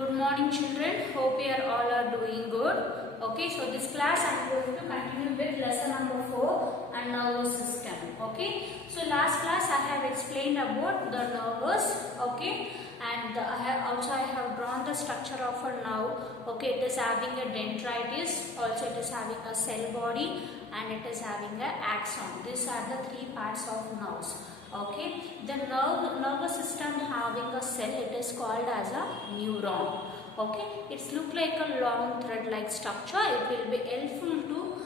Good morning children, hope you are all are doing good. Okay, so this class I am going to continue with lesson number 4 and nervous system. Okay, so last class I have explained about the nervous, okay, and I have drawn the structure of a nerve. Okay, it is having a dendritis, also it is having a cell body and it is having a axon. These are the three parts of nerves. Okay, the nervous system having a cell, it is called as a neuron. Okay, it's look like a long thread like structure. It will be helpful to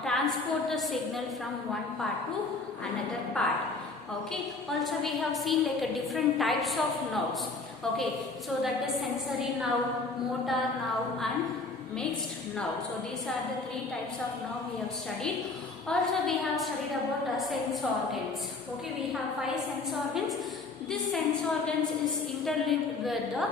transport the signal from one part to another part. Okay, also we have seen like a different types of nerves. Okay, so that is sensory nerve, motor nerve and mixed nerve. So these are the three types of nerve we have studied. Also we have studied about the sense organs. Okay, we have 5 sense organs. This sense organs is interlinked with the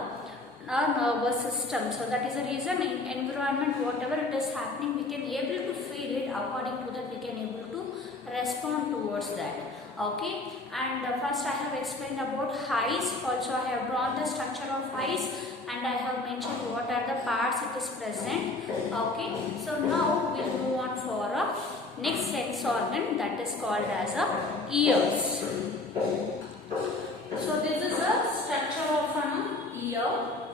nervous system. So that is the reason in environment whatever it is happening, we can able to feel it. According to that we can able to respond towards that. Okay, and first I have explained about eyes. Also I have drawn the structure of eyes and I have mentioned what are the parts it is present. Okay, so now we will move on for a next sense organ, that is called as a ears. So this is a structure of an ear.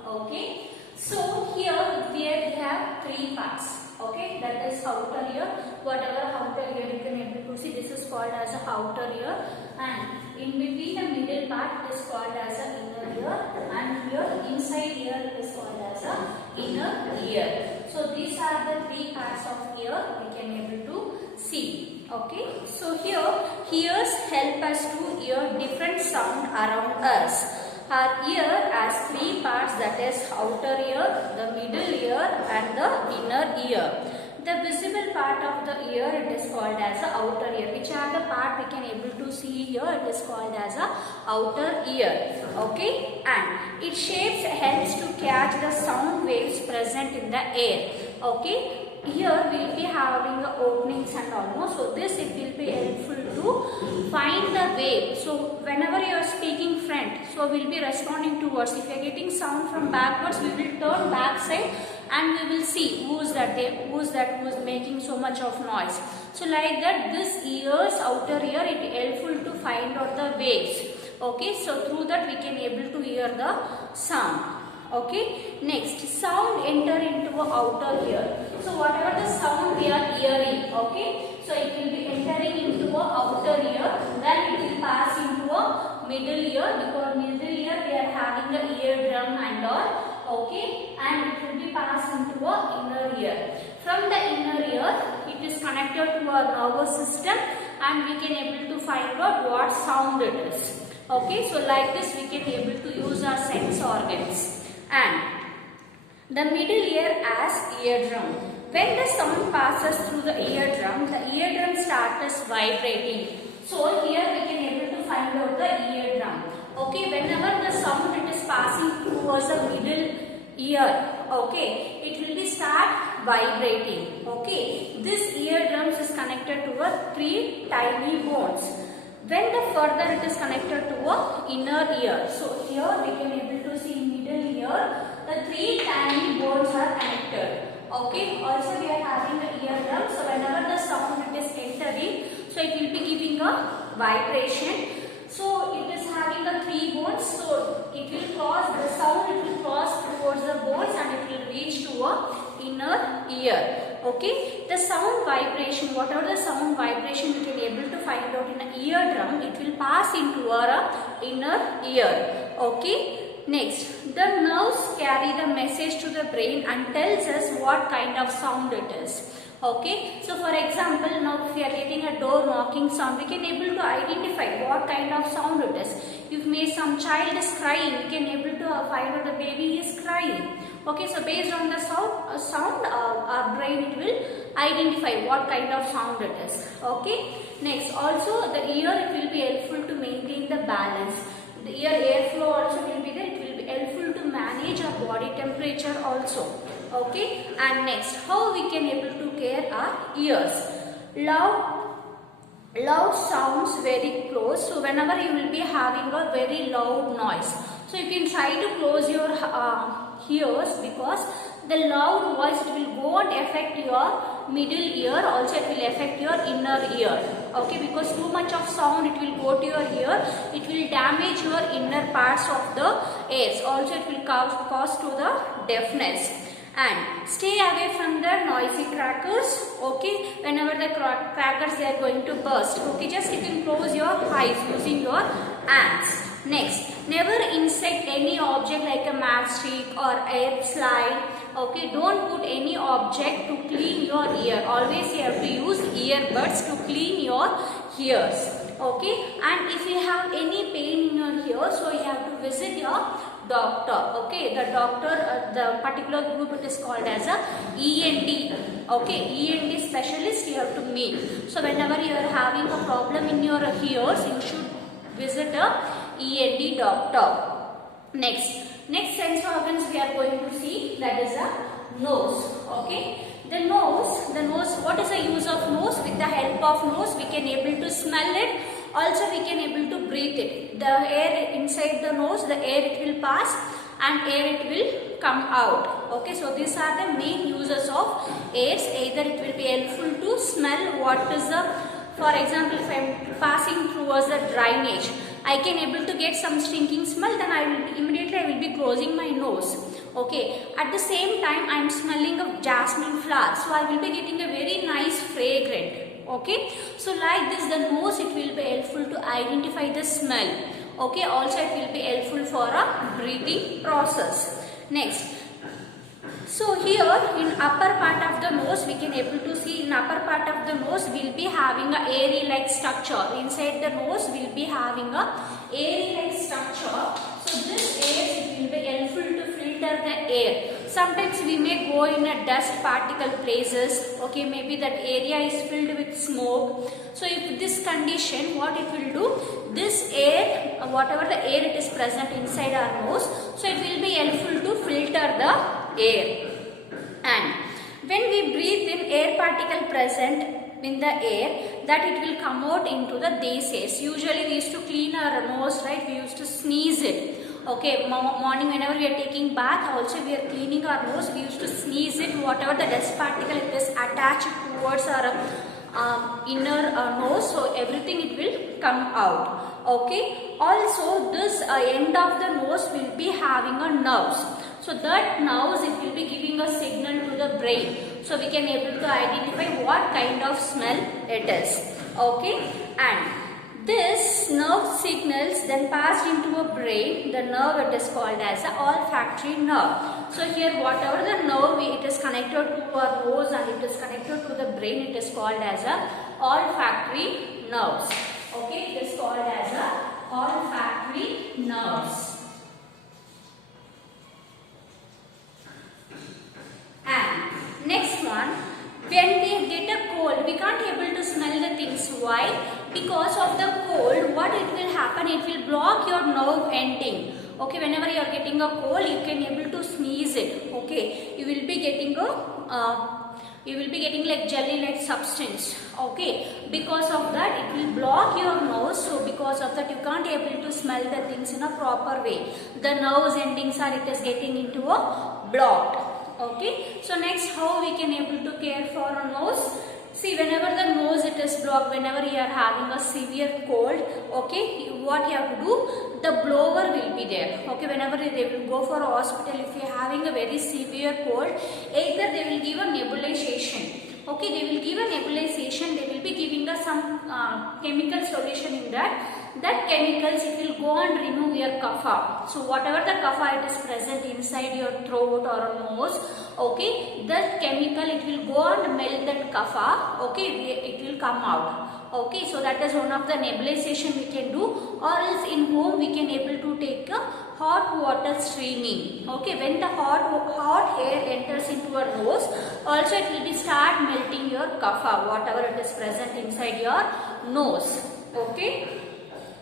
Okay, so here we have 3 parts. Okay, that is outer ear. Whatever outer ear you can able to see, this is called as a outer ear, and in between the middle part it is called as a inner ear, and here inside ear it is called as a inner ear. So these are the 3 parts of ear we can able to see. Okay, so here ears help us to hear different sound around us. Our ear has 3 parts, that is outer ear, the middle ear and the inner ear. The visible part of the ear it is called as the outer ear. Which are the part we can able to see here, it is called as a outer ear. Okay, and its shapes helps to catch the sound waves present in the air. Okay, here we will be having the openings and all. So this it will be helpful to find the wave. So whenever you are speaking front, so we will be responding towards. If you are getting sound from backwards, we will turn back side and we will see who's that making so much of noise. So like that, this ears, outer ear, it is helpful to find out the waves. Okay, so through that we can able to hear the sound. Okay, next sound enter into a outer ear. So whatever the sound we are hearing, okay, so it will be entering into a outer ear, then it will pass into a middle ear, because middle ear we are having the eardrum and all. Okay, and it will be passed into a inner ear. From the inner ear, it is connected to our nervous system and we can able to find out what sound it is. Okay, so like this we can able to use our sense organs. And the middle ear as eardrum. When the sound passes through the eardrum starts vibrating. So here we can able to find out the eardrum. Okay, whenever the sound it is passing towards the middle ear, okay, it will be start vibrating. Okay, this eardrums is connected to a 3 tiny bones. When the further it is connected to a inner ear. So here we can able to see middle ear, the 3 tiny bones are connected. Okay, also we are having the eardrum. So whenever the sound it is entering, so it will be giving a vibration. So it is having a 3 bones. So it will cross the sound. It will cross towards the bones and it will reach to a inner ear. Okay, the sound vibration, whatever the sound vibration we can able to find out in an eardrum, it will pass into our inner ear. Okay. Next, the nerves carry the message to the brain and tells us what kind of sound it is. Okay, so for example, now if we are getting a door knocking sound, we can able to identify what kind of sound it is. If may some child is crying, we can able to find out the baby is crying. Okay, so based on the sound, our brain it will identify what kind of sound it is. Okay, next also the ear it will be helpful to maintain the balance. The ear airflow also will be there. It will be helpful to manage our body temperature also. Okay, and next how we can able to care our ears. Loud sounds very close. So whenever you will be having a very loud noise, so you can try to close your ears, because the loud voice, it will go and affect your middle ear, also it will affect your inner ear. Okay, because too much of sound it will go to your ear, it will damage your inner parts of the ears, also it will cause to the deafness. And stay away from the noisy crackers. Okay, whenever the crackers they are going to burst, okay, just you can close your eyes using your hands. Next, never insect any object like a matchstick or air slide. Okay, don't put any object to clean your ear. Always you have to use earbuds to clean your ears. Okay, and if you have any pain in your ear, so you have to visit your doctor. Okay, the doctor, the particular group, it is called as a ENT. Okay, ENT specialist you have to meet. So whenever you are having a problem in your ears, you should visit a ENT doctor. Next sense organs we are going to see, that is a nose. Okay, the nose, what is the use of nose? With the help of nose we can able to smell it, also we can able to breathe it. The air inside the nose, the air it will pass and air it will come out. Okay, so these are the main uses of airs. Either it will be helpful to smell what is the, for example, if I am passing towards the drainage, I can able to get some stinking smell, then I will be closing my nose. Okay, at the same time I am smelling of jasmine flower, so I will be getting a very nice fragrant. Okay, so like this the nose it will be helpful to identify the smell. Okay, also it will be helpful for a breathing process. Next, so here in upper part of the nose we can able to see, in upper part of the nose will be having a airy like structure. Inside the nose will be having a airy like structure. So this air it will be helpful to filter the air. Sometimes we may go in a dust particle places. Okay, maybe that area is filled with smoke. So if this condition, what it will do, this air, whatever the air it is present inside our nose, so it will be helpful to filter the air. And when we breathe in air particle present in the air, that it will come out into the these airs. Usually we used to clean our nose, right? We used to sneeze it. Okay, morning whenever we are taking bath, also we are cleaning our nose, we used to sneeze it. Whatever the dust particle it is attached towards our inner nose, so everything it will come out. Okay, also this end of the nose will be having a nerves. So that nerves it will be giving a signal to the brain, so we can able to identify what kind of smell it is. Okay, and this nerve signals then passed into a brain. The nerve it is called as a olfactory nerve. So here whatever the nerve it is connected to our nose and it is connected to the brain, it is called as a olfactory nerves. Okay, it is called as a olfactory nerves. And next one, when we get a cold, we can't able to smell the things. Why? Because of the cold, what it will happen, it will block your nerve ending. Okay, whenever you are getting a cold, you can able to sneeze it. Okay, you will be getting like jelly like substance. Okay, because of that it will block your nose, so because of that you can't able to smell the things in a proper way. The nerves endings are it is getting into a blocked. Okay, so next how we can able to care for a nose. See, whenever the nose it is blocked, whenever you are having a severe cold, okay, what you have to do, the blower will be there. Okay, whenever they will go for a hospital, if you are having a very severe cold, either they will give a nebulization. Okay, they will give a nebulization, they will be giving us some chemical solution in that. That chemicals it will go and remove your kapha. So whatever the kapha it is present inside your throat or nose, okay, that chemical it will go and melt that kapha. Okay, it will come out. Okay, so that is one of the nebulization we can do, or else in home we can able to take a hot water streaming. Okay, when the hot air enters into our nose, also it will be start melting your kapha, whatever it is present inside your nose. Okay.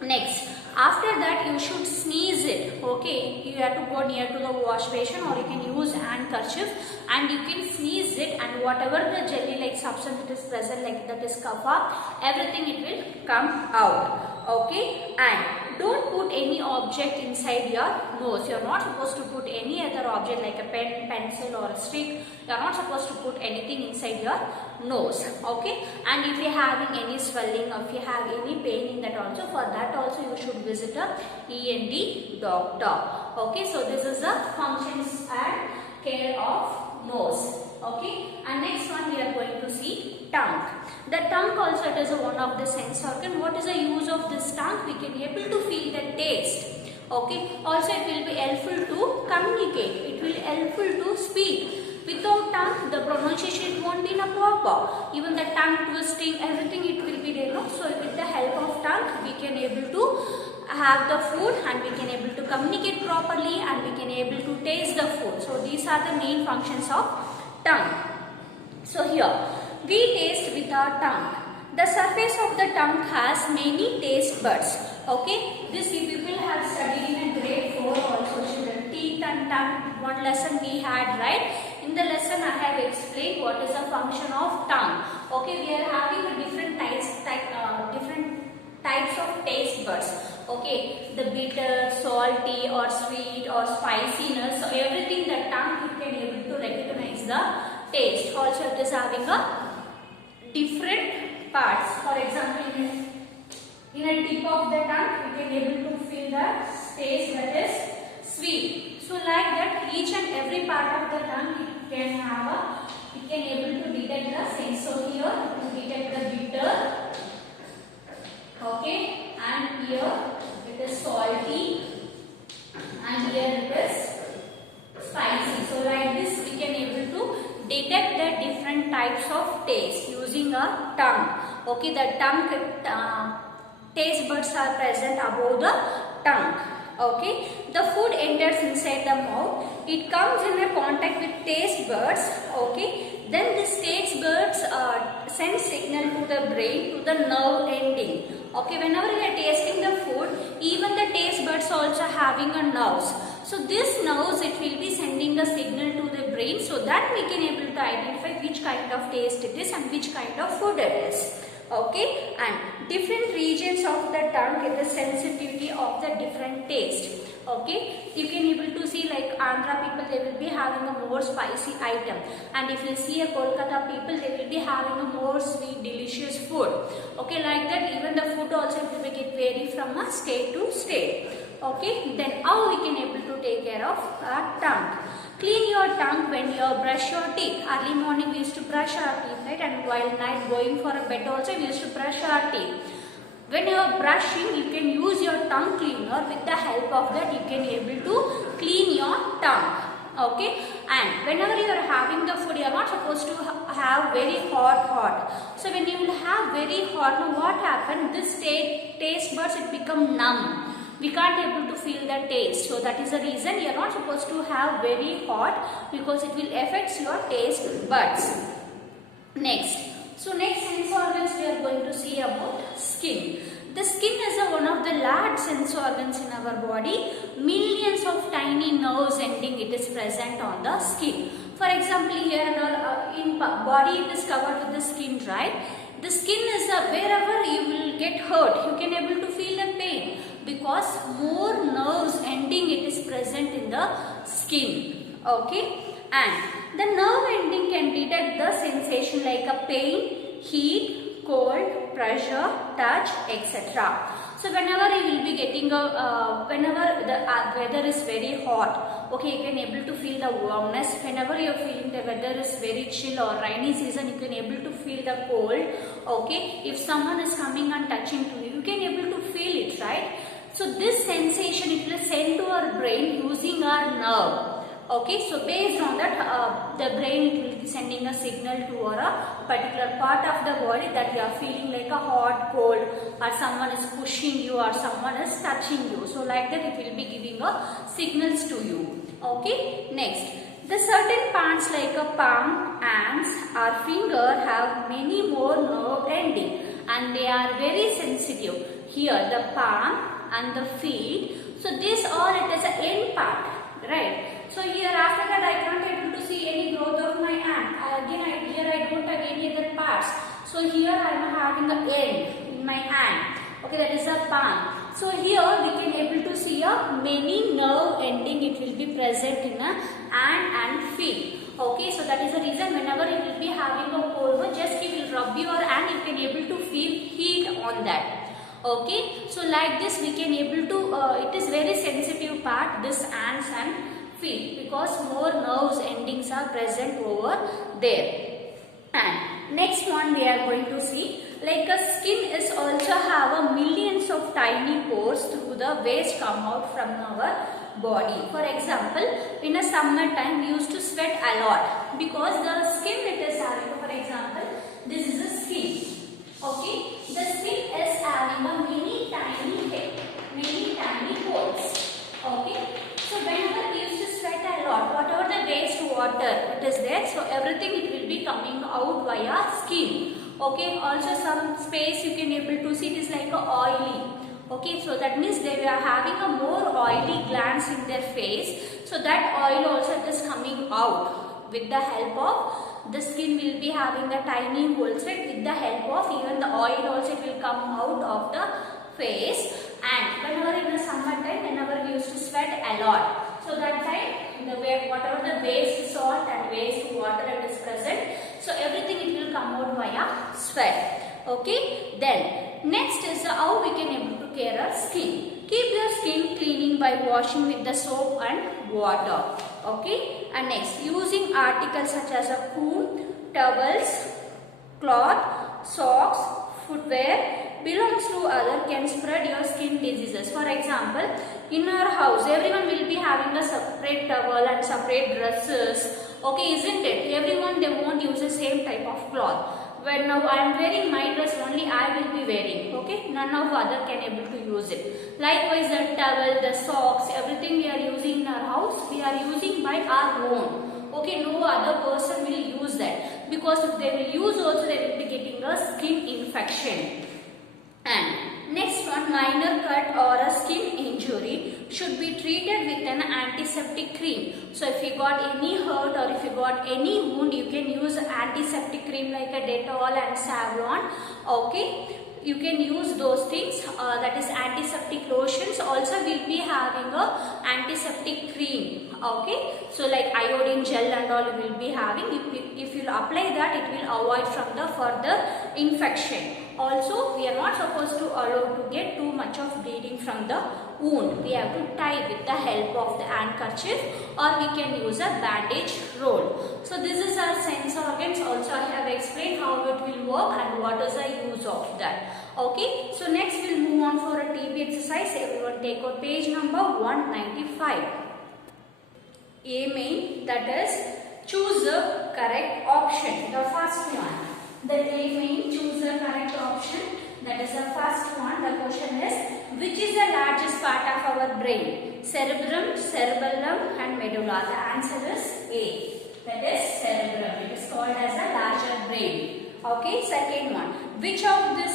Next, after that you should sneeze it. Okay, you have to go near to the wash basin, or you can use handkerchief and you can sneeze it, and whatever the jelly like substance it is present, like that is kapha, everything it will come out. Okay, and don't put any object inside your nose. You are not supposed to put any other object like a pen, pencil or a stick. You are not supposed to put anything inside your nose. Okay, and if you are having any swelling or if you have any pain in that also, for that also you should visit a ENT doctor. Okay, so this is the functions and care of nose. Okay, and next one we are going to see tongue. The tongue also, it is one of the sense organ. What is the use of this tongue? We can be able to feel the taste. Okay, also it will be helpful to communicate. It will helpful to speak. Without tongue, the pronunciation won't be proper. Even the tongue twisting, everything it will be there. No? So with the help of tongue, we can able to have the food and we can able to communicate properly and we can able to taste the food. So these are the main functions of tongue. So here we taste with our tongue. The surface of the tongue has many taste buds. Okay, this you people have studied in a grade 4 also. Children, teeth and tongue, one lesson we had, right? In the lesson I have explained what is the function of tongue. Okay, we are having a different types of taste buds. Okay, the bitter, salty or sweet or spiciness. So everything the tongue you can able to recognize the taste. Also it is having a different parts. For example, in a tip of the tongue we can able to feel the taste that is sweet. So like that each and every part of the tongue it can have a, it can able to detect the sense. So here to detect the bitter. Okay, and here it is salty and here it is spicy. So like this we can able to detect the different types of taste using a tongue. Okay, the tongue taste buds are present above the tongue. Okay, the food enters inside the mouth. It comes in a contact with taste buds. Okay, then this taste buds send signal to the brain, to the nerve ending. Okay, whenever you are tasting the food, even the taste buds also having a nerves. So this nerves it will be sending a signal to the brain so that we can able to identify which kind of taste it is and which kind of food it is. Okay, and different regions of the tongue get the sensitivity of the different taste. Okay, you can able to see like Andhra people, they will be having a more spicy item, and if you see a Kolkata people, they will be having a more sweet delicious food. Okay, like that even the food also will get vary from a state to state. Okay, then how we can able to take care of our tongue? Clean your tongue when you brush your teeth. Early morning we used to brush our teeth, right? And while night going for a bed also we used to brush our teeth. When you are brushing, you can use your tongue cleaner. With the help of that, you can able to clean your tongue. Okay, and whenever you are having the food, you are not supposed to have very hot. So when you will have very hot, now what happens? This taste buds it become numb. We can't able to feel the taste. So that is the reason you are not supposed to have very hot, because it will affect your taste buds. Next. So next sense organs we are going to see about skin. The skin is one of the large sense organs in our body. Millions of tiny nerves ending it is present on the skin. For example, here in body it is covered with the skin, right? The skin is wherever you will get hurt, you can able to feel the pain because more nerves ending it is present in the skin. Okay, and the nerve ending can detect the sensation like a pain, heat, cold, pressure, touch, etc. So whenever you will be getting whenever the weather is very hot, okay, you can able to feel the warmness. Whenever you are feeling the weather is very chill or rainy season, you can able to feel the cold. Okay, if someone is coming and touching to you, you can able to feel it, right? So this sensation it will send to our brain using our nerve. Okay, so based on that, the brain it will be sending a signal to a particular part of the body that you are feeling like a hot, cold, or someone is pushing you or someone is touching you. So like that it will be giving a signals to you. Okay, next. The certain parts like a palm, hands or finger have many more nerve ending and they are very sensitive. Here the palm and the feet. So this all it is an end part, right? So here after that I can't able to see any growth of my hand. Here I don't have any other parts. So here I am having the end in my hand. Okay, that is a palm. So here we can able to see a many nerve ending it will be present in a hand and feet. Okay, so that is the reason whenever you will be having a cold, just you will rub your hand, you can able to feel heat on that. Okay, so like this we can able to it is very sensitive part, this hands and feet, because more nerves endings are present over there. And next one we are going to see, like a skin is also have a millions of tiny pores through the waste come out from our body. For example, in a summer time we used to sweat a lot because the skin it is having, for example, this is the skin. Okay, the skin is having a many tiny pores. Okay, so whenever we used to sweat a lot, whatever the waste water it is there, so everything it will be coming out via skin. Okay, also some space you can able to see it is like a oily. Okay, so that means they are having a more oily glands in their face, so that oil also is coming out with the help of the skin will be having the tiny holes, right? With the help of even the oil also it will come out of the face. And whenever in the summer time, whenever we used to sweat a lot, so that time the whatever the waste salt and waste water it is present, so everything it will come out via sweat. Okay, then next is how we can able to care our skin. Keep your skin cleaning by washing with the soap and water. Okay, and next using articles such as a comb, towels, cloth, socks, footwear belongs to other can spread your skin diseases. For example, in our house everyone will be having a separate towel and separate dresses. Okay, isn't it? Everyone they won't use the same type of cloth. When now I am wearing my dress, only I will be wearing. Okay, none of other can able to use it. Likewise, the towel, the socks, everything we are using in our house, we are using by our own. Okay, no other person will use that, because if they will use also, they will be getting a skin infection. And next one, minor cut or a skin injury should be treated with an antiseptic cream. So if you got any hurt or if you got any wound, you can use antiseptic cream like a Dettol and Savlon. Okay, you can use those things, that is antiseptic lotions also will be having a antiseptic cream. Okay, so like iodine gel and all you will be having. If you apply that, it will avoid from the further infection. Also, we are not supposed to allow to get too much of bleeding from the wound. We have to tie with the help of the handkerchief, or we can use a bandage roll. So this is our sense organs. Also I have explained how it will work and what is the use of that. Okay, so next we'll move on for a TB exercise. Everyone take out page number 195. A main, that is choose the correct option. The first one. The A main, choose the correct option. That is the first one. The question is, which is the largest part of our brain? Cerebrum, cerebellum and medulla. The answer is A. That is cerebrum. It is called as a larger brain. Okay, second one. Which of this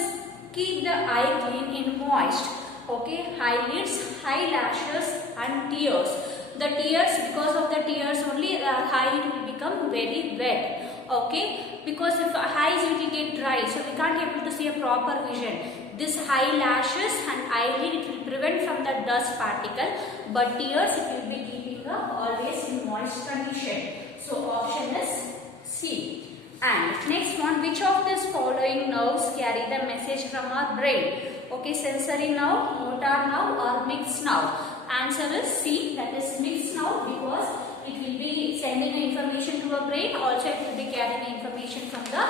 keep the eye clean and moist? Okay, eyelids, eyelashes and tears. The tears, because of the tears only the eye will become very wet. Okay, because if eyes will get dry, so we can't able to see a proper vision. This eyelashes and eyelid it will prevent from the dust particle, but tears it will be keeping always in moist condition. So option is C. And next one, which of these following nerves carry the message from our brain? Okay, sensory nerve, motor nerve or mixed nerve. Answer is C, that is mixed nerve, because it will be sending the information to our brain, also it will be carrying the information from the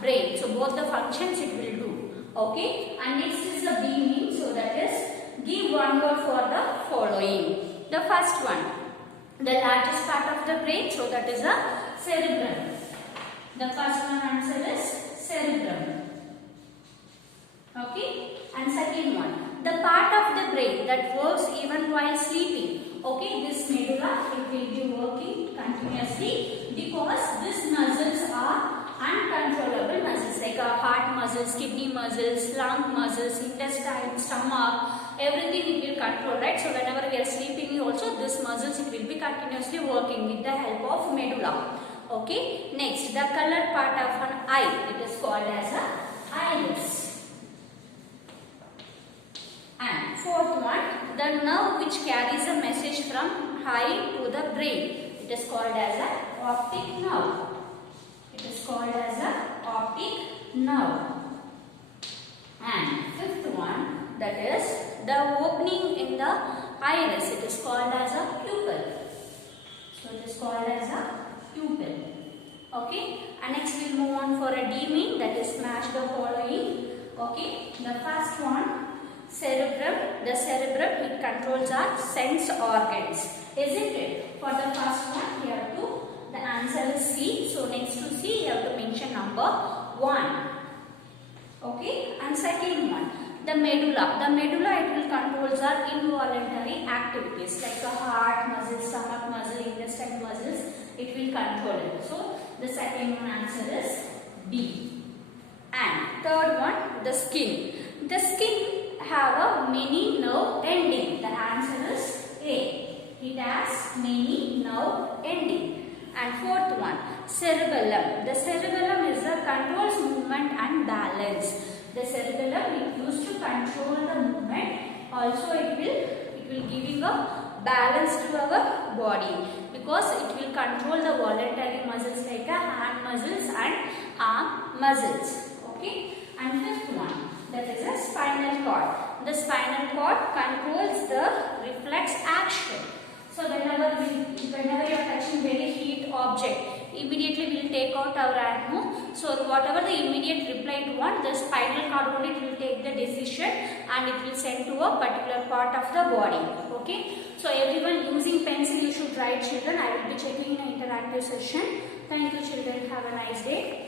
brain. So both the functions it will do. Okay, and next is the B mean, so that is give one word for the following. The first one, the largest part of the brain, so that is the cerebrum. The first one answer is cerebrum. Okay, and second one, the part of the brain that works even while sleeping. Okay, this medulla it will be working continuously because these muscles are uncontrollable muscles, like our heart muscles, kidney muscles, lung muscles, intestine, stomach, everything it will control, right? So whenever we are sleeping also, these muscles it will be continuously working with the help of medulla. Okay, next the colored part of an eye, it is called as a iris. And fourth one, the nerve which carries a message from eye to the brain. It is called as a optic nerve. It is called as a optic nerve. And fifth one, that is the opening in the iris. It is called as a pupil. So it is called as a pupil. Okay. And next we will move on for a deeming, that is match the following. Okay. The first one, cerebrum. The cerebrum, it controls our sense organs, isn't it? For the first one, you have to, the answer is C. So next to C, you have to mention number 1. Okay. And second one, the medulla. The medulla, it will controls our involuntary activities like the heart muscle, stomach muscle, intestine muscles. It will control it. So the second one answer is B. And third one, the skin. The skin have a many nerve ending. The answer is A. It has many nerve ending. And fourth one, cerebellum. The cerebellum is the controls movement and balance. The cerebellum is used to control the movement. Also it will giving a balance to our body, because it will control the voluntary muscles like the hand muscles and arm muscles. Okay. And fifth one, that is a spinal cord. The spinal cord controls the reflex action. So whenever you are touching very heat object, immediately we will take out our hand. So whatever the immediate reply to want, the spinal cord only will take the decision and it will send to a particular part of the body. Okay. So everyone using pencil, you should write, children. I will be checking in an interactive session. Thank you, children. Have a nice day.